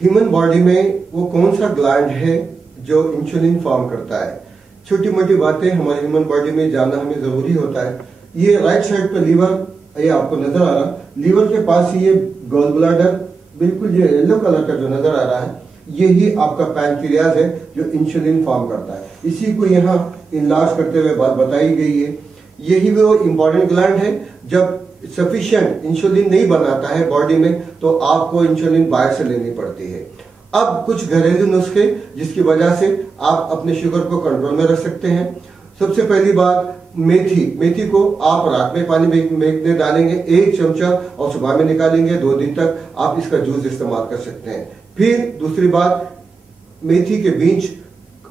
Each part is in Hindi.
ह्यूमन बॉडी में वो कौन सा ग्लैंड है जो इंसुलिन फॉर्म करता है। छोटी मोटी बातें हमारे ह्यूमन बॉडी में जानना हमें जरूरी होता है। ये राइट साइड पर लीवर, ये आपको नजर आ रहा, लीवर के पास ही ये गॉल ब्लैडर, बिल्कुल ये येलो कलर का जो नजर आ रहा है, यही आपका पैनक्रियाज है जो इंसुलिन फॉर्म करता है। इसी को यहाँ इनलार्ज करते हुए बात बताई गई है। यही वो इंपॉर्टेंट ग्लैंड है, जब सफिशिएंट इंसुलिन नहीं बनाता है बॉडी में तो आपको इंसुलिन बाहर से लेनी पड़ती है। अब कुछ घरेलू नुस्खे जिसकी वजह से आप अपने शुगर को कंट्रोल में रख सकते हैं। सबसे पहली बात, मेथी को आप रात में पानी में डालेंगे 1 चमचा और सुबह में निकालेंगे, 2 दिन तक आप इसका जूस इस्तेमाल कर सकते हैं। फिर दूसरी बात, मेथी के बीज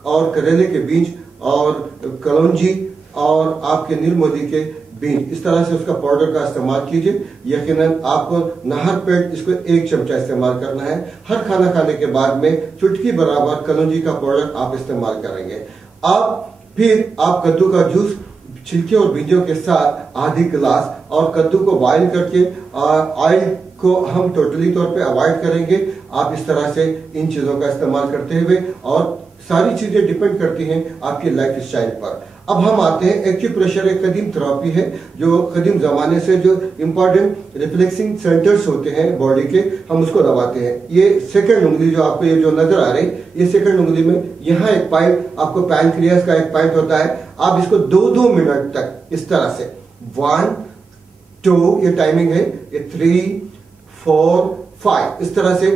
और करेले के बीज और कलौंजी और आपके नीलमोदी के बीज, इस तरह से उसका पाउडर का इस्तेमाल कीजिए। यकीनन आपको नहर पेट इसको 1 चमचा इस्तेमाल करना है। हर खाना खाने के बाद में चुटकी बराबर कलौंजी का पाउडर आप इस्तेमाल करेंगे। अब फिर आप कद्दू का जूस छिलके और बीजों के साथ आधी गिलास, और कद्दू को बॉइल करके ऑयल को हम टोटली तौर पे अवॉइड करेंगे। आप इस तरह से इन चीजों का इस्तेमाल करते हुए, और सारी चीजें डिपेंड करती हैं आपकी लाइफ स्टाइल पर। अब हम आते हैं, एक्यूप्रेशर एक कदीम थेरेपी है जो कदीम जमाने से जो इंपॉर्टेंट रिफ्लेक्सिंग सेंटर्स होते हैं बॉडी के, हम उसको दबाते हैं। ये सेकंड उंगली जो आपको ये जो नजर आ रही, ये सेकंड उंगली में यहाँ एक पॉइंट, आपको पैनक्रियास का एक पॉइंट होता है। आप इसको 2-2 मिनट तक इस तरह से 1, 2 ये टाइमिंग है, ये 3, 4, 5 इस तरह से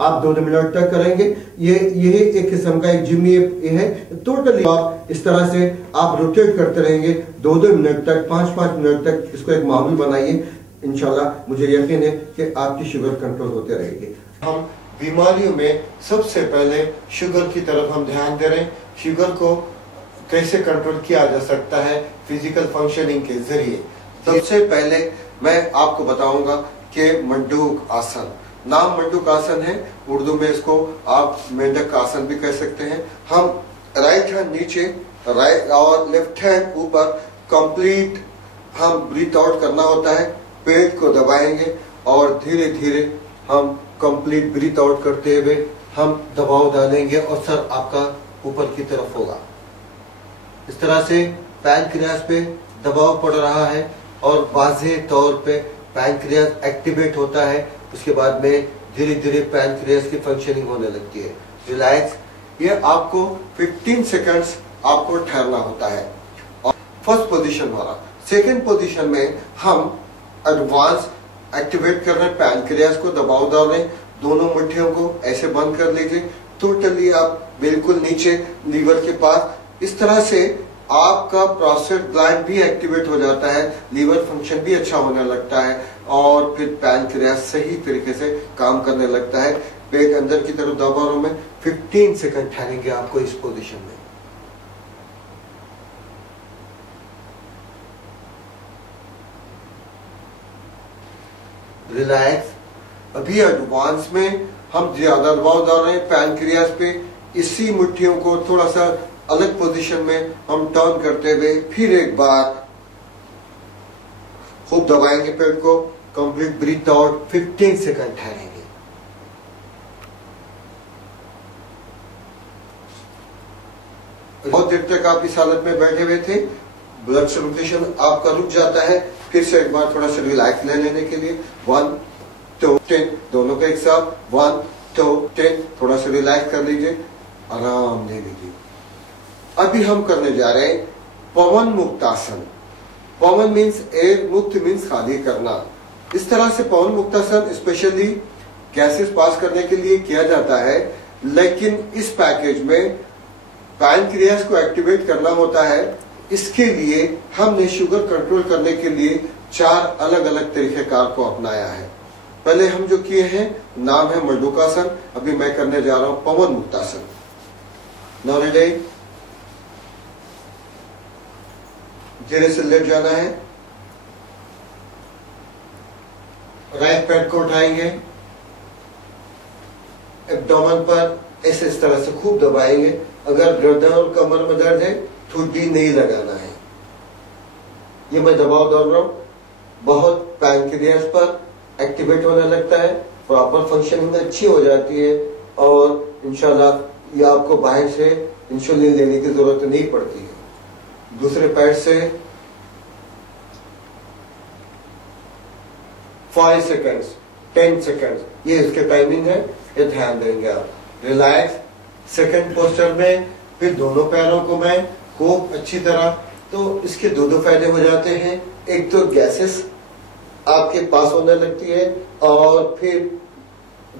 आप 2 मिनट तक करेंगे। ये एक किस्म का एक जिम ये है। टोटली आप इस तरह से आप रोटेट करते रहेंगे 2-2 मिनट तक, 5-5 मिनट तक इसको एक मामूल बनाइए। इंशाल्लाह मुझे यकीन है कि आपकी शुगर कंट्रोल होते रहेगी। हम बीमारियों में सबसे पहले शुगर की तरफ हम ध्यान दे रहे हैं। शुगर को कैसे कंट्रोल किया जा सकता है फिजिकल फंक्शनिंग के जरिए। सबसे पहले मैं आपको बताऊंगा कि मंडूक आसन, नाम मंडूक आसन है, उर्दू में इसको आप मेंढक आसन भी कह सकते हैं। हम राइट हैंड नीचे, राइट और लेफ्ट हैंड ऊपर, कंप्लीट हम ब्रीथ आउट करना होता है। पेट को दबाएंगे और धीरे धीरे हम कंप्लीट ब्रीथ आउट करते हुए हम दबाव डालेंगे और सर आपका ऊपर की तरफ होगा। इस तरह से पैनक्रियास पे दबाव पड़ रहा है और वाज़ेह तौर पे पैनक्रियास एक्टिवेट होता है। उसके बाद में धीरे धीरे पैनक्रियास की फंक्शनिंग होने लगती है। रिलैक्स, ये आपको 15 सेकंड्स आपको ठहरना होता है। और फर्स्ट पोजीशन वाला, सेकंड पोजीशन में हम एडवांस एक्टिवेट कर रहे हैं, पैनक्रियास को दबाव डाल रहे हैं। दोनों मुट्ठियों को ऐसे बंद कर लीजिए, टोटली आप बिल्कुल नीचे लीवर के पास। इस तरह से आपका प्रोस्टेट ग्लैंड भी एक्टिवेट हो जाता है, लीवर फंक्शन भी अच्छा होने लगता है और फिर पैनक्रियास सही तरीके से काम करने लगता है। पेट अंदर की तरफ दबाव में 15 सेकंड ठहरेंगे आपको इस पोजीशन में। रिलैक्स। अभी एडवांस में हम ज्यादा दबाव डाल रहे हैं पैनक्रियास पे। इसी मुट्ठियों को थोड़ा सा अलग पोजीशन में हम टर्न करते हुए फिर एक बार खूब दबाएंगे पेट को। कंप्लीट ब्रीथ आउट, 15 सेकंड ठहरेंगे। बहुत देर तक आप इस हालत में बैठे हुए थे, ब्लड सर्कुलेशन आपका रुक जाता है। फिर से एक बार थोड़ा सा रिलैक्स ले लेने के लिए 1, 2, 10 दोनों को एक साथ 1, 2, 10 थोड़ा सा रिलैक्स कर लीजिए, आराम ले लीजिए। अभी हम करने जा रहे हैं पवन मुक्त आसन। पवन मीन्स एयर, मुक्त मीन्स खाली करना। इस तरह से पवन मुक्त आसन स्पेशली गैसेस पास करने के लिए किया जाता है, लेकिन इस पैकेज में पैनक्रियास को एक्टिवेट करना होता है। इसके लिए हमने शुगर कंट्रोल करने के लिए 4 अलग अलग तरीकेकार को अपनाया है। पहले हम जो किए हैं नाम है मंडूकासन, अभी मैं करने जा रहा हूं पवन मुक्तासन। नाउ रेडी, धीरे से लेट जाना है। राइट पैड को उठाएंगे, एब्डोमेन पर ऐसे इस तरह से खूब दबाएंगे। अगर गर्दन और कमर में दर्द है ठुड्डी नहीं लगाना है। ये मैं दबाव डाल रहा हूं, बहुत पैनक्रियास पर एक्टिवेट होने लगता है प्रॉपर फंक्शनिंग अच्छी हो जाती है और इंशाल्लाह ये आपको बाहर से इंसुलिन लेने की जरूरत नहीं पड़ती है। दूसरे पैड से 5 सेकेंड्स 10 सेकेंड्स ये इसके टाइमिंग है, ये ध्यान देंगे आप। रिलैक्स सेकंड पोस्टर में फिर दोनों पैरों को मैं खूब अच्छी तरह, तो इसके दो फायदे हो जाते हैं। एक तो गैसेस आपके पास होने लगती है और फिर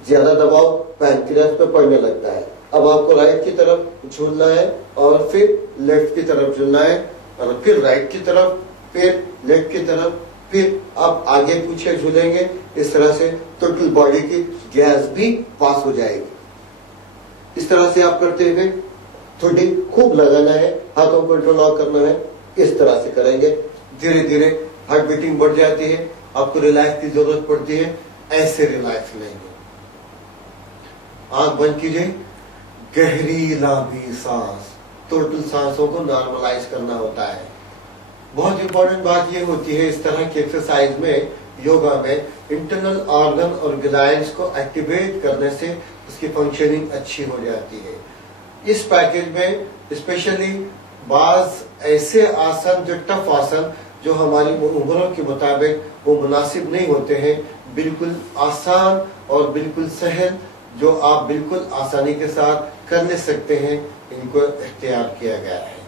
ज्यादा दबाव पैंक्रियास पे पड़ने लगता है। अब आपको राइट की तरफ झूलना है और फिर लेफ्ट की तरफ झूलना है और फिर राइट की तरफ, फिर लेफ्ट की तरफ, फिर आप आगे पीछे झूलेंगे। इस तरह से टोटल बॉडी की गैस भी पास हो जाएगी। इस तरह से आप करते हुए थोड़ी खूब लगाना है, हाथों को इंटरलॉक करना है, इस तरह से करेंगे। धीरे धीरे हार्ट बीटिंग बढ़ जाती है, आपको रिलैक्स की जरूरत पड़ती है, ऐसे रिलैक्स लेंगे। आंख बंद कीजिए, गहरी लंबी सांस, टोटल सांसों को नॉर्मलाइज करना होता है। बहुत इंपॉर्टेंट बात यह होती है इस तरह की एक्सरसाइज में, योगा में, इंटरनल ऑर्गन और ग्लैंड्स को एक्टिवेट करने से उसकी फंक्शनिंग अच्छी हो जाती है। इस पैकेज में स्पेशली बाज ऐसे आसन, जो टफ आसन, जो हमारी उम्रों के मुताबिक वो मुनासिब नहीं होते हैं, बिल्कुल आसान और बिल्कुल सहल, जो आप बिल्कुल आसानी के साथ कर ले सकते हैं, इनको इख्तियार किया गया है।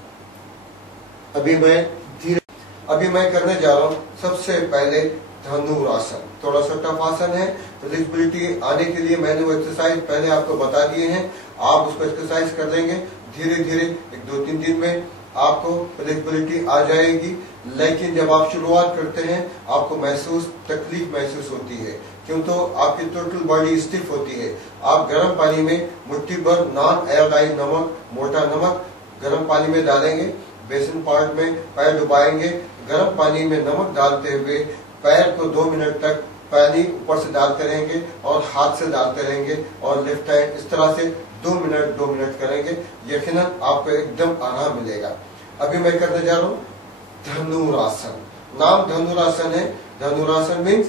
अभी मैं करने जा रहा हूँ सबसे पहले धनुरासन। थोड़ा सा टफ आसन है, फ्लेक्सिबिलिटी आने के लिए मैंने वो एक्सरसाइज पहले आपको बता दिए हैं, आप उसको एक्सरसाइज कर लेंगे। धीरे धीरे 1-2-3 दिन में आपको फ्लेक्सिबिलिटी आ जाएगी। लेकिन जब आप शुरुआत करते हैं आपको तकलीफ महसूस होती है, क्यों तो आपकी टोटल बॉडी स्टिफ होती है। आप गर्म पानी में मुट्ठी भर नॉन आयोडाइज नमक, मोटा नमक गर्म पानी में डालेंगे, बेसिन पार्ट में पैर डुबाएंगे, गर्म पानी में नमक डालते हुए पैर को 2 मिनट तक पानी ऊपर से डालते रहेंगे और हाथ से डालते रहेंगे और लेफ्ट हैंड इस तरह से 2 मिनट करेंगे। यकीनन आपको एकदम आराम मिलेगा। अभी मैं करने जा रहा हूँ धनुरासन। नाम धनुरासन है। धनुरासन मीन्स,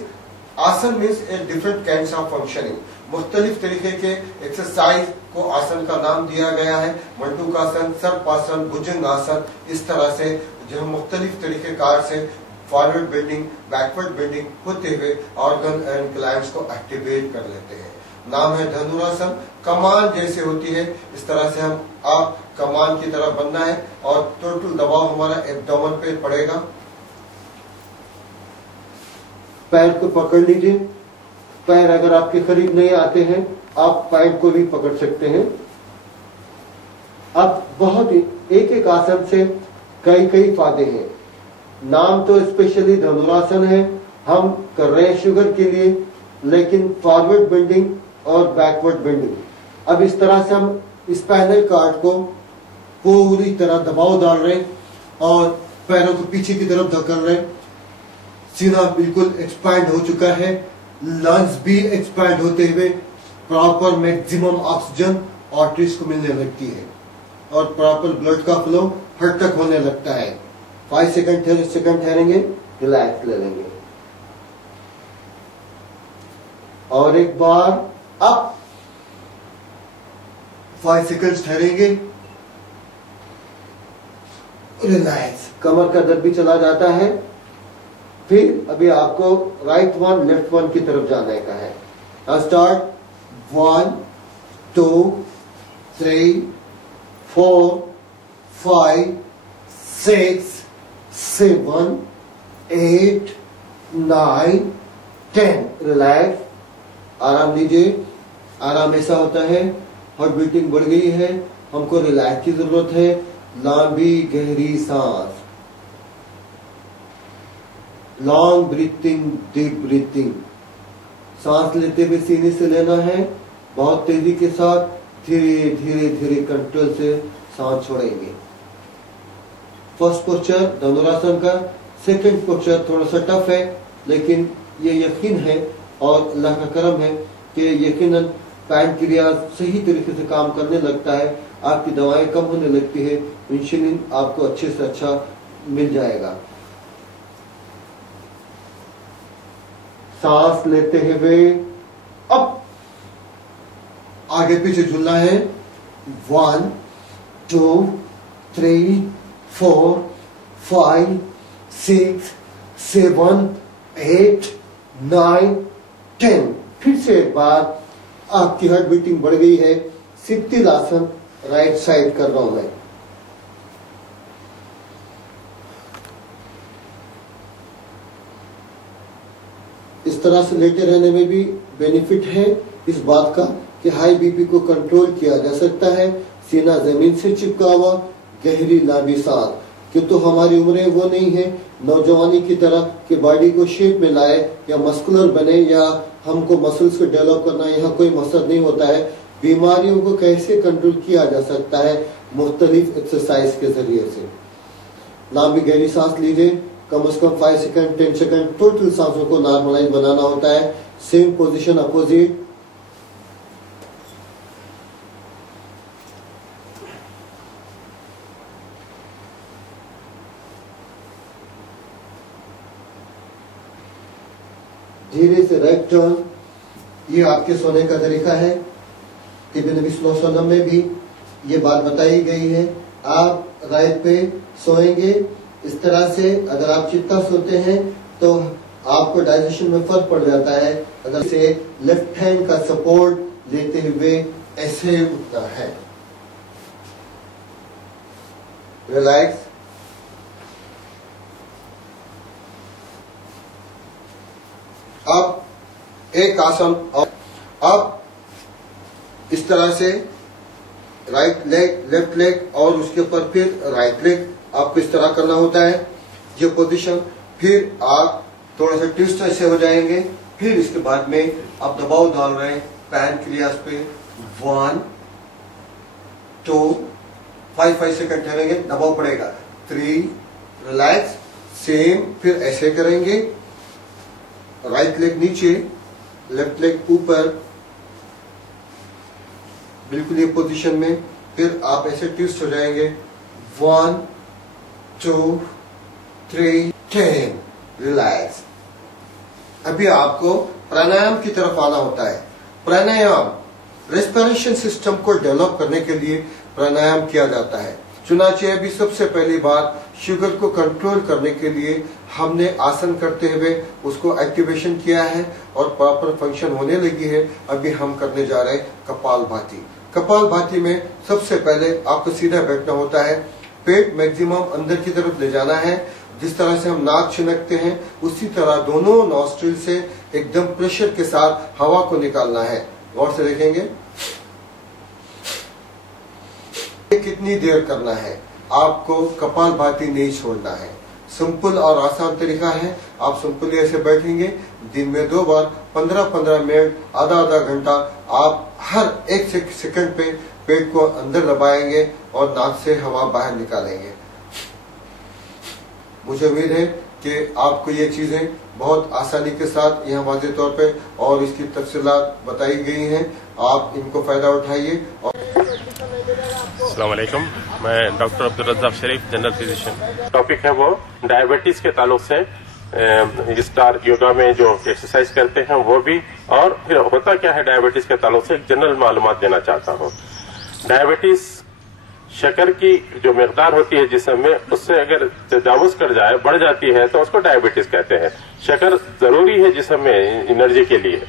आसन means a different kinds of functioning. मुख्तलिफ तरीके के एक्सरसाइज को आसन का नाम दिया गया है। मंडूकासन, सर्पासन, भुजंगासन, इस तरह से जो हम मुख्तलिफ तरीके कार से फॉरवर्ड बेंडिंग, बैकवर्ड बेंडिंग होते हुए ऑर्गन एंड ग्लैंड्स को एक्टिवेट कर लेते हैं। नाम है धनुरासन। कमान जैसे होती है, इस तरह से आप कमान की तरह बनना है और टोटल दबाव हमारा एब्डोमेन पे पड़ेगा। पैर को पकड़ लीजिए। पैर अगर आपके करीब नहीं आते हैं, आप पैर को भी पकड़ सकते हैं। अब बहुत एक आसन से कई फायदे हैं। नाम तो स्पेशली धनुरासन है, हम कर रहे हैं शुगर के लिए, लेकिन फॉरवर्ड बेंडिंग और बैकवर्ड बेंडिंग। अब इस तरह से हम स्पाइनल कॉर्ड को पूरी तरह दबाव डाल रहे हैं और पैरों को पीछे की तरफ धकेल रहे हैं। सीना बिल्कुल एक्सपैंड हो चुका है, लंग्स भी एक्सपैंड होते हुए प्रॉपर मैक्सिमम ऑक्सीजन आर्टरीज को मिलने लगती है और प्रॉपर ब्लड का फ्लो हर तक होने लगता है। 5 सेकंड ठहरेंगे, रिलैक्स ले लेंगे और एक बार अप 5 सेकंड ठहरेंगे, रिलैक्स। कमर का दर्द भी चला जाता है। फिर अभी आपको राइट वन लेफ्ट वन की तरफ जाने का है। स्टार्ट 1 2 3 4 5 6 7 8 9 10। रिलैक्स, आराम लीजिए। आराम ऐसा होता है, हार्ट बीटिंग बढ़ गई है, हमको रिलैक्स की जरूरत है। लंबी गहरी सांस, लॉन्ग ब्रीथिंग, डीप ब्रीथिंग। सांस लेते हुए सीने से लेना है, बहुत तेजी के साथ, धीरे धीरे धीरे कंट्रोल से सांस छोड़ेंगे। फर्स्ट पोस्चर धनुरासन का। सेकंड पोस्चर थोड़ा सा टफ है, लेकिन ये यकीन है और अल्लाह का करम है कि यकीनन पैनक्रियाज सही तरीके से काम करने लगता है, आपकी दवाएं कम होने लगती है, इंसुलिन आपको अच्छे से अच्छा मिल जाएगा। सांस लेते हुए अप आगे पीछे झूलना है। 1 2 3 4 5 6 7 8 9 10। फिर से एक बार आपकी हार्ट बीटिंग बढ़ गई है। शिथिल आसन राइट साइड कर रहा हूं मैं। इस तरह से लेटे रहने में भी बेनिफिट है इस बात का कि हाई बीपी को कंट्रोल किया जा सकता है। सीना जमीन से चिपका हुआ, गहरी नाभि सांस। किंतु हमारी उम्रें वो नहीं है नौजवानी की तरह कि बॉडी को शेप में लाए या मस्कुलर बने या हमको मसल्स को डेवलप करना, यहाँ कोई मकसद नहीं होता है। बीमारियों को कैसे कंट्रोल किया जा सकता है? मुख्तलिफ एक्सरसाइज के जरिए से। लंबी गहरी सांस लीजिए, कम से कम 5 सेकंड 10 सेकंड। टोटल सांसों को नॉर्मलाइज बनाना होता है। Same position opposite. धीरे से राइट टर्न। ये आपके सोने का तरीका है। इब्न नबी सल्लल्लाहु अलैहि वसल्लम में भी ये बात बताई गई है। आप राइट पे सोएंगे इस तरह से। अगर आप चित्ता सोते हैं तो आपको डाइजेशन में फर्क पड़ जाता है। अगर से लेफ्ट हैंड का सपोर्ट लेते हुए ऐसे उठना है। रिलैक्स। अब एक आसन और अब इस तरह से राइट लेग लेफ्ट लेग और उसके ऊपर फिर राइट लेग आपको इस तरह करना होता है। ये पोजीशन। फिर आप थोड़ा सा ट्विस्ट ऐसे हो जाएंगे। फिर इसके बाद में आप दबाव डाल रहे हैं पैनक्रियास पे। 1 2 5 सेकंड ठहरेंगे, दबाव पड़ेगा। 3 रिलैक्स। सेम फिर ऐसे करेंगे। राइट लेग नीचे, लेफ्ट लेग ऊपर, बिल्कुल ये पोजीशन में। फिर आप ऐसे ट्विस्ट हो जाएंगे। 1 2 3 10 रिलैक्स। अभी आपको प्राणायाम की तरफ आना होता है। प्राणायाम रेस्पिरेशन सिस्टम को डेवलप करने के लिए प्राणायाम किया जाता है। चुनाचे अभी सबसे पहली बात शुगर को कंट्रोल करने के लिए हमने आसन करते हुए उसको एक्टिवेशन किया है और प्रॉपर फंक्शन होने लगी है। अभी हम करने जा रहे हैं कपालभाति। कपालभाति में सबसे पहले आपको सीधा बैठना होता है। पेट मैक्सिमम अंदर की तरफ ले जाना है। जिस तरह से हम नाक छिनकते हैं उसी तरह दोनों नॉस्ट्रिल से एकदम प्रेशर के साथ हवा को निकालना है। गौर से देखेंगे कितनी देर करना है। आपको कपालभाति नहीं छोड़ना है। सिंपल और आसान तरीका है। आप सिंपली ऐसे बैठेंगे। दिन में 2 बार 15-15 मिनट, आधा घंटा आप हर 1 सेकंड पे पेट को अंदर दबाएंगे और नाक से हवा बाहर निकालेंगे। मुझे उम्मीद है कि आपको ये चीजें बहुत आसानी के साथ यहाँ वाज़ेह तौर पे और इसकी तफसीलात बताई गई हैं। आप इनको फायदा उठाइए। अस्सलाम वालेकुम, मैं डॉक्टर अब्दुल रज़्ज़ाक शरीफ, जनरल फिजिशियन। टॉपिक है वो डायबिटीज के ताल्लुक से स्टार योगा में जो एक्सरसाइज करते हैं वो भी, और फिर होता क्या है डायबिटीज के ताल्लुक से जनरल मालूमात देना चाहता हूँ। डायबिटीज शक्कर की जो मिकदार होती है जिस्म में, उससे अगर तजावुज कर जाए, बढ़ जाती है, तो उसको डायबिटीज कहते हैं। शक्कर जरूरी है जिस्म में एनर्जी के लिए।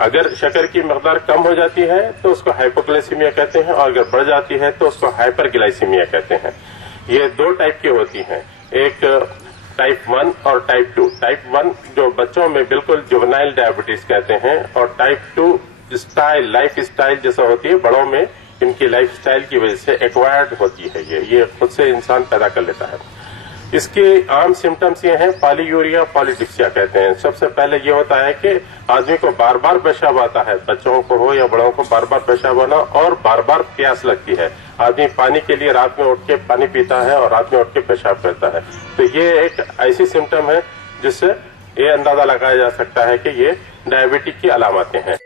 अगर शक्कर की मिकदार कम हो जाती है तो उसको हाइपोग्लाइसीमिया कहते हैं, और अगर बढ़ जाती है तो उसको हाइपरग्लाइसीमिया कहते हैं। ये 2 टाइप की होती हैं, एक टाइप 1 और टाइप 2। टाइप 1 जो बच्चों में बिल्कुल जुवेनाइल डायबिटीज कहते हैं, और टाइप 2 स्टाइल, लाइफ स्टाइल जैसा होती है बड़ों में, इनकी लाइफ स्टाइल की वजह से एक्वायर्ड होती है। ये खुद से इंसान पैदा कर लेता है। इसके आम सिम्टम्स ये हैं, पॉलीयूरिया, पॉलीडिप्सिया कहते हैं। सबसे पहले ये होता है कि आदमी को बार बार पेशाब आता है, बच्चों को हो या बड़ों को बार बार पेशाब आना, और बार बार प्यास लगती है। आदमी पानी के लिए रात में उठ के पानी पीता है और रात में उठ के पेशाब करता है। तो ये एक ऐसी सिम्टम है जिससे ये अंदाजा लगाया जा सकता है कि ये डायबिटीज की अलामतें हैं।